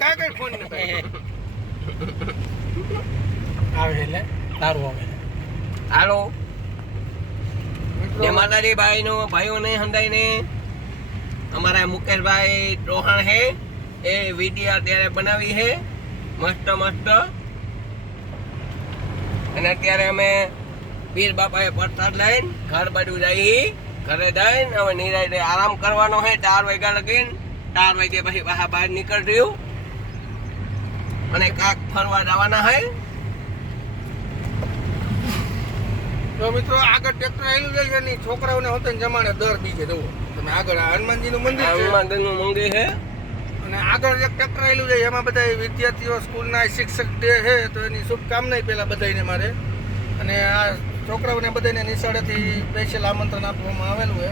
કાકા ફોન ને આવે એટલે તારું આવે હાલો જય માતાજી ભાઈઓને હંદાઈને અમારા મુકેશભાઈ ચૌહાણ હે એ વિડીયો અત્યારે બનાવી હે મસ્ત અને અત્યારે અમે પીર બાપાએ પ્રસાદ લઈને ઘર બાજુ જઈ ઘરે જઈને હવે નિરાંતે આરામ કરવાનો હે 4 વાગ્યા લગીન 4 વાગ્યા પછી પાછા બહાર નીકળ્યું અને કાક ફરવા જવાના હે તો મિત્રો આગળ ટ્રેક્ટર આવેલું જાય છે ને છોકરાઓને હોતે જમાડે દર બીજે જવું તમે આગળ હનુમાનજીનું મંદિર છે હનુમાનજીનું મંદિર છે અને આગળ એક ટ્રેક્ટર આવેલું જાય એમાં બધા વિદ્યાર્થીઓ સ્કૂલના શિક્ષક ડે છે તો એની શુભકામનાય પહેલાં બધાને મારે અને આ છોકરાઓને બધાને નિશાળેથી સ્પેશિયલ આમંત્રણ આપવામાં આવેલું છે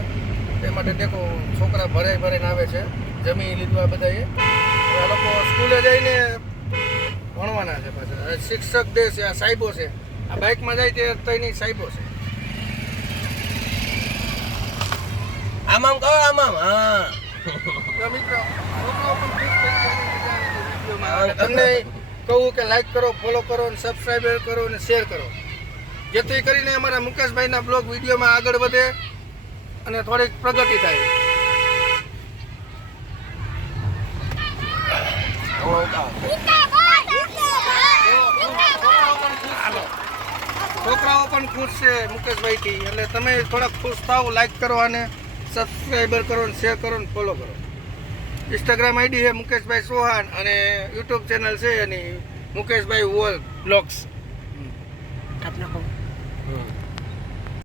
તે માટે દેખો છોકરા ભરાઈને આવે છે જમી લીધું આ બધાએ આ લોકો સ્કૂલે જઈને ભણવાના છે પાછા શિક્ષક ડે છે આ સાહેબો છે આ બાઇકમાં જાય તે તઈની સાહેબો છે આમામ કહો આમામ હા તો મિત્રો તમને કહું કે લાઈક કરો ફોલો કરો અને સબસ્ક્રાઈબ કરો અને શેર કરો જેથી કરીને અમારા મુકેશભાઈના બ્લોગ વિડીયોમાં આગળ વધે અને થોડીક પ્રગતિ થાય છોકરાઓ પણ ખુશ છે મુકેશભાઈથી એટલે તમે થોડા ખુશ થાઓ લાઈક કરો અને સબસ્ક્રાઈબર કરો અને શેર કરો અને ફોલો કરો ઇન્સ્ટાગ્રામ આઈડી છે મુકેશભાઈ ચૌહાણ અને યુટ્યુબ ચેનલ છે એની મુકેશભાઈ વોલ બ્લોગ્સ